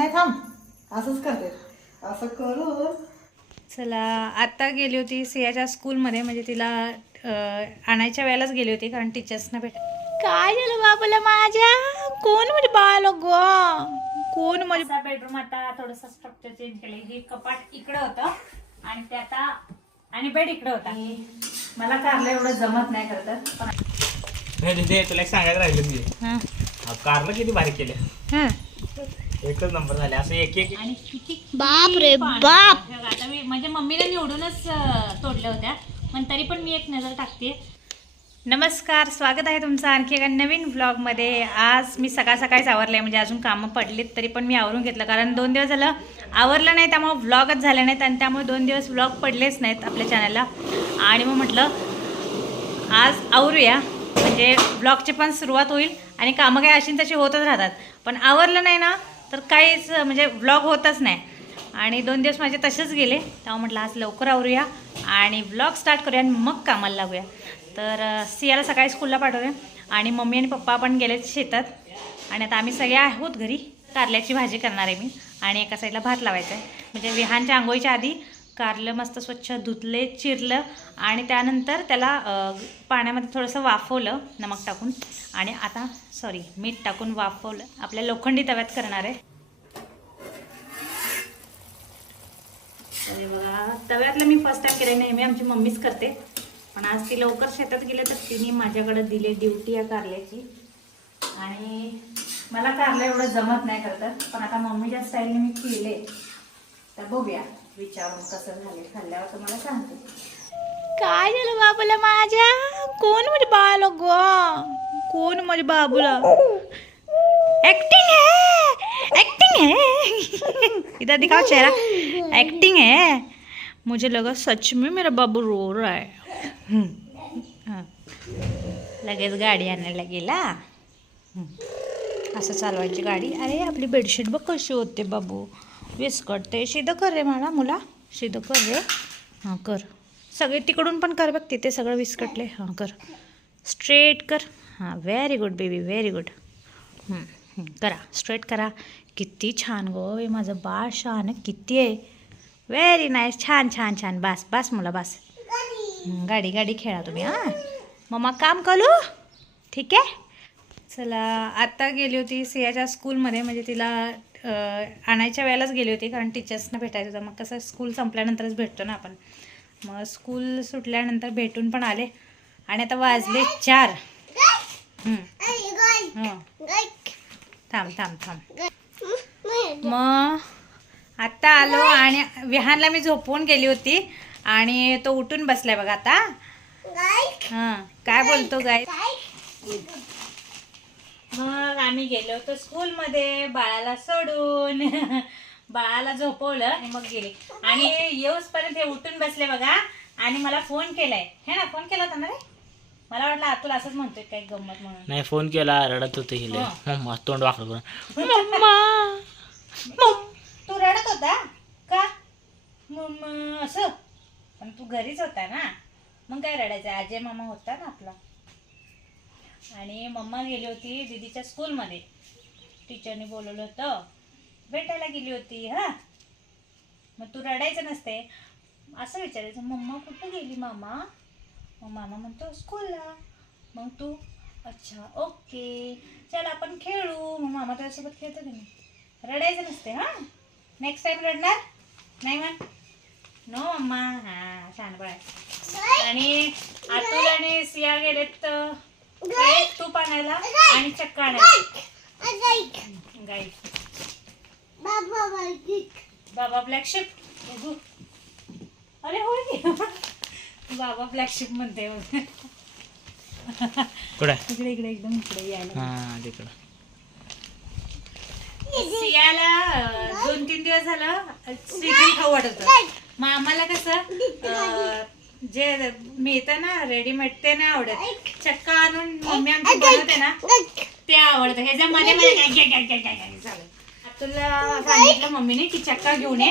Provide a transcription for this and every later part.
नाही थांब. असंच करते. असं करून. चला आता गेली होती सियाच्या स्कूलमध्ये म्हणजे तिला अं, आणायच्या वेळेलाच गेली होती कारण टीचर्सना भेट काय झालं बाबाला माझ्या? कोण म्हणजे बाळ ग? कोण म्हणजे बेडरूम आता थोडस स्ट्रक्चर चेंज केलं हे कपाट इकडं होतं आणि ते आता आणि बेड इकडं होता. मला कारलं एवढं जमत नाही खरं तर. पण तुला एक सांगायला राहिलं मी. हां. कारला किती भारी केले. हां. एकच नंबर झाले. असं एक एक आणि किती बाप रे. बाप. बघा, आता मी म्हणजे मम्मीने निवडूनच अं, तोडल्या होत्या. पण तरी पण मी एक नजर टाकते नमस्कार स्वागत आहे तुमचं आणखी एका नवीन व्लॉगमध्ये आज मी सकाळ सकाळीच आवरलं आहे म्हणजे अजून कामं पडलीत तरी पण मी आवरून घेतलं. कारण दोन दिवस झालं आवरलं नाही त्यामुळे व्लॉगच झाले नाहीत आणि त्यामुळे दोन दिवस व्लॉग पडलेच नाहीत आपल्या चॅनलला आणि मग म्हटलं आज आवरूया. म्हणजे ब्लॉगची पण सुरुवात होईल आणि कामं काही अशी न तशी होतच राहतात. पण आवरलं नाही ना तर काहीच म्हणजे ब्लॉग होतच नाही. आणि दोन दिवस माझे तसेच गेले. तेव्हा म्हटलं आज लवकर आवरूया आणि ब्लॉग स्टार्ट करूया आणि मग कामाला लागूया. तर सियाला सकाळी स्कूलला पाठवूया आणि मम्मी आणि पप्पा पण गेलेत शेतात. आणि आता आम्ही सगळे आहोत घरी. कारल्याची भाजी करणार आहे मी. आणि एका साईडला भात लावायचा आहे म्हणजे विहानच्या आंघोळीच्या आधी कारलं मस्त स्वच्छ धुतले चिरलं आणि त्यानंतर त्याला पाण्यामध्ये थोडंसं वाफवलं नमक टाकून. आणि आता सॉरी मीठ टाकून वाफवलं. आपल्या लोखंडी तव्यात करणार आहे. अरे बघा तव्यातलं मी फर्स्ट टाइम केलं नेहमी आमची मम्मीच करते. पण आज ती लवकर शेतात गेले तर तिने माझ्याकडे दिली ड्युटी या कारल्याची. आणि मला कारलं एवढं जमत नाही खरं पण आता मम्मीच्या स्टाईलने मी केले तर बघूया. एक्टिंग है एक्टिंग है इधर दिखाओ चेहरा. एक्टिंग है मुझे लगा सच में मेरा बाबू रो रहा है. हम्म. हाँ. लगेच गाडी गेला. हम्म. असं चालवायची गाडी. अरे, आपली बेडशीट कशी होते बाबू. विस्कटते शिदं कर रे मला मुला. शिदं कर रे. हां कर. सगळे तिकडून पण कर बघ तिथे सगळं विस्कटले हां कर. स्ट्रेट कर. हां very good baby very good करा. स्ट्रेट करा. किती छान गो हे माझं बाळ छान किती आहे. व्हेरी नाईस छान छान छान. बास बास मुला बास. गाडी गाडी खेळा तुम्ही हां. मम्मा काम करू? ठीक आहे? चला आत्ता गेली होती सियाच्या स्कूलमध्ये म्हणजे तिला आणायच्या वेळेलाच गेली होती कारण टीचर्सना भेटायचं होतं. मग कसं स्कूल संपल्यानंतरच भेटतो ना आपण. मग स्कूल सुटल्यानंतर भेटून पण आले. आणि आता वाजले चार. हं. थांब थांब थांब. मग आत्ता आलो आणि विहानला मी झोपवून गेली होती. आणि तो उठून बसलाय बघा आता. हां. काय बोलतो गाय मग आम्ही गेलो होतो स्कूलमध्ये बाळाला सोडून. बाळाला झोपवलं आणि मग गेले. आणि येऊसपर्यंत हे उठून बसले बघा. आणि मला फोन केलाय. हे ना फोन केला होता ना रे? मला वाटलं अतुल असंच म्हणतोय काही गंमत म्हणून. नाही फोन केला रडत होते हिले. हो. मम्मा तोंड वाकडं करून तू रडत होता? का? मग असं? पण तू घरीच होता ना? मग काय रडायचं? अजय मामा होता ना आपला? आणि मम्मा गेली होती दीदीच्या स्कूलमध्ये. टीचरने बोलवलं होतं भेटायला गेली होती हा? मग तू रडायचं नसते. असं विचारायचं मम्मा कुठं गेली मामा? मग मामा म्हणतो स्कूलला. मग तू अच्छा ओके चल आपण खेळू. मग मामा त्याच्यासोबत खेळतो की नाही. रडायचं नसते हां? नेक्स्ट टाइम रडणार? नाही म्हण. No mumma. हां छान बळ. आणि अतुल आणि सिया गेलेत तूप आणायला आणि चक्का आणायला. गाई बाबा ब्लॅक शिप बघू. अरे होय. की बाबा ब्लॅक शिप म्हणते इकडे इकडे एकदम इकडे यायला. हा तिकडं. सियाला दोन तीन दिवस झालं श्रीखंड खाऊ वाटत. मग आम्हाला कसं जे मिळतं ना रेडीमेड ते नाही आवडत. चक्का आणून मम्मी आमची बनवते ना ते आवडतं. ह्याच्यामध्ये मध्ये काय- काय- काय- काय- काय- काय चालू. तुला सांगितलं मम्मीने की चक्का घेऊन ये.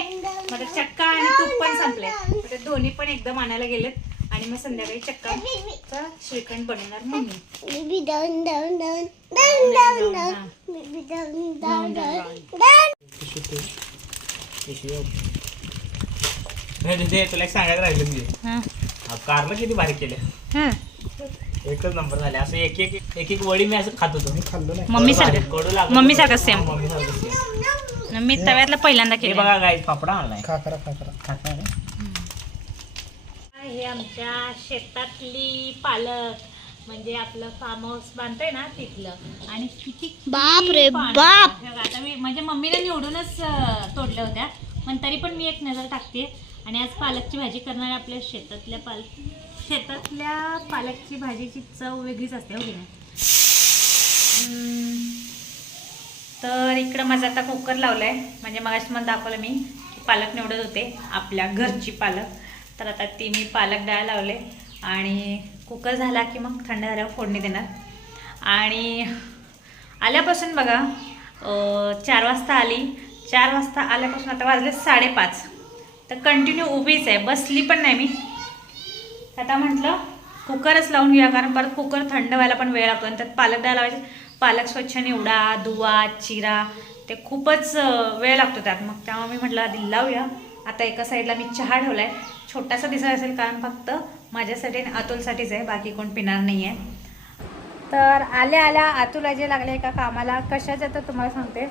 मग चक्का आणि तूप पण संपले ते दोन्ही पण एकदम आणायला गेलेत. आणि मग संध्याकाळी चक्का श्रीखंड बनवणार मम्मी. तुला एक सांगायला राहिलं मी. हं. कारलं किती भारी केले हं. एकच नंबर झाले असं एक एक एक एक वडी मी असं खात होतो मी खाल्लो नाही मम्मी सारखं कडू मम्मी. सारखं same. मम्मी सारखं. मी तव्यातलं पहिल्यांदा हे केलं बघा गाई पापडा आणलाय खा करा खा करा खा खा. हे आमच्या शेतातली पालक म्हणजे आपलं फार्म हाऊस बांधतोय ना तिथलं आणि किती बाप रे. बाप हे आता मी म्हणजे मम्मीने निवडूनच अं, तोडल्या होत्या पण तरी पण मी एक नजर टाकते. आणि आज पालकची भाजी करणाऱ्या आपल्या शेतातल्या पाल शेतातल्या पालकची भाजीची चव वेगळीच असते हो की नाही? तर इकडं माझा आता कुकर लावलाय. म्हणजे मग मला दाखवलं मी की पालक निवडत होते आपल्या घरची पालक. तर आता ती मी पालक डाळ लावले. आणि कुकर झाला की मग थंड झाल्यावर फोडणी देणार. आणि आल्यापासून बघा चार वाजता आली. चार वाजता आल्यापासून आता वाजले साडेपाच. तर कंटिन्यू उभीच आहे. बसली पण नाही मी. आता म्हटलं कुकरच लावून घेऊया कारण परत कुकर थंड व्हायला पण वेळ लागतो. आणि त्यात पालक डाळ लावायची. पालक स्वच्छ निवडा धुवा चिरा. ते खूपच वेळ लागतो त्यात. मग त्यामुळे मी म्हटलं आधी लावूया. आता एका साईडला मी चहा ठेवला आहे छोटासा दिसत असेल कारण फक्त माझ्यासाठी आणि अतुलसाठीच आहे. बाकी कोण पिणार नाही आहे तर आल्या आल्या अतुला जे लागले एका कामाला. कशाचं तर तुम्हाला सांगते.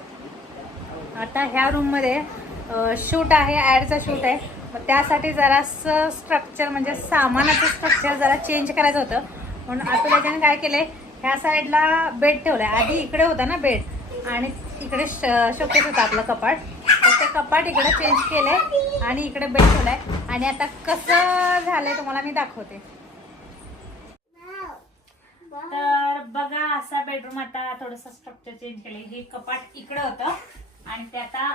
आता ह्या रूममध्ये शूट आहे ऍडचा शूट आहे. मग त्यासाठी जरासं स्ट्रक्चर म्हणजे सामानाचं स्ट्रक्चर जरा चेंज करायचं होतं. म्हणून आता त्याच्याने काय केलंय ह्या साईडला बेड ठेवलाय. आधी इकडे होता ना बेड आणि इकडे शोकेस होतं आपलं कपाट. तर ते कपाट इकडे चेंज केलंय आणि इकडे बेड ठेवलाय. आणि आता कसं झालंय तुम्हाला मी दाखवते. तर बघा असा बेडरूम आता थोडस स्ट्रक्चर चेंज केलंय. हे कपाट इकडे होतं. आणि ते आता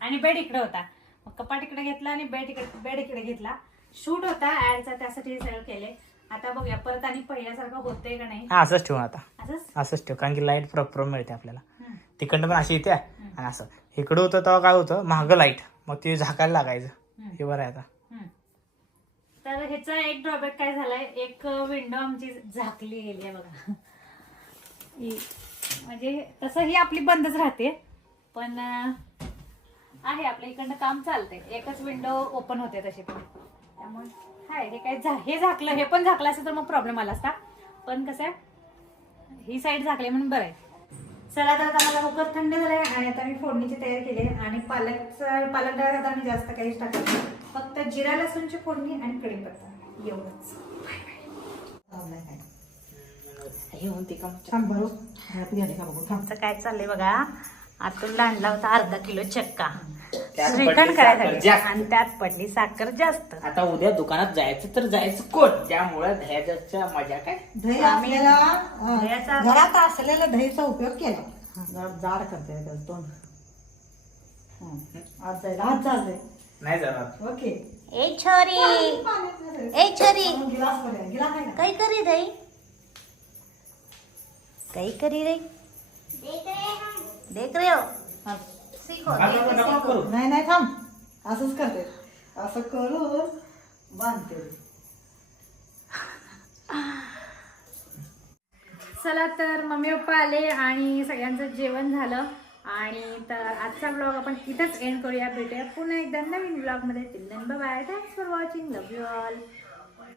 आणि बेड इकडे होता. मग कपाट इकडे घेतला आणि बेड इकडे बेड इकडे घेतला. शूट होता ऍडचा त्यासाठी सगळं केलंय आता बघूया परत आणि पहिल्यासारखं होतंय का नाही? हा असंच ठेवून आता. असंच? असंच ठेव कारण की लाइट प्रॉपर मिळते आपल्याला. तिकडनं पण अशी येते. आणि असं. इकडं होतं तेव्हा काय होतं? महागं लाइट मग ते झाकायला लागायचं. हं. बरं आहे आता. तर ह्याचा एक ड्रॉबॅक काय झालाय? एक विंडो आमची झाकली गेली आहे बघा. म्हणजे तसं ही आपली बंदच राहते. पण आहे आपल्या इकडनं काम चालतंय. एकच विंडो ओपन होते तशी पण. त्यामुळे हाय हे काय झा हे झाकलं हे पण झाकलं असतं तर मग प्रॉब्लेम आला असता पण कसं आहे ही साईड झाकली म्हणून बरं आहे. चला तर आता मला कुकर थंड झालाय. आणि आता मी फोडणीची तयारी केली आहे. आणि पालकचं पालक डाळ आता मी जास्त काहीच टाकत. फक्त जिरा लसूणची फोडणी आणि कढीपत्ता एवढंच. थांब का काय चाललंय बघा. आतून आणला होता अर्धा किलो चक्का. त्यात श्रीखंड पडली साखर करायसाठी जास्त. आणि त्यात पडली साखर जास्त. आता उद्या दुकानात जायचं तर जायचं कोण? त्यामुळे दह्याच्या मजा काय? दही अं, घरात असलेला दहीचा उपयोग केला. जरा जाड करते त्याचं तोंड. हं. आज जाईल आज जाईल. नाही जाणार. ओके. ए छोरी. ए छोरी. गिलासमध्ये गिलास आहे? काही करी रही काही करी रही देख रहे हो? हा. सीखो देख के नका सीखो. करू. नाही नाही थांब. असंच करते. असं करून बांधते. चला तर मम्मी पप्पा आले आणि सगळ्यांचं जेवण झालं. आणि तर आजचा ब्लॉग आपण इथंच एंड करूया. भेटूया पुन्हा एकदा नवीन ब्लॉगमध्ये till bye thanks for watching love you all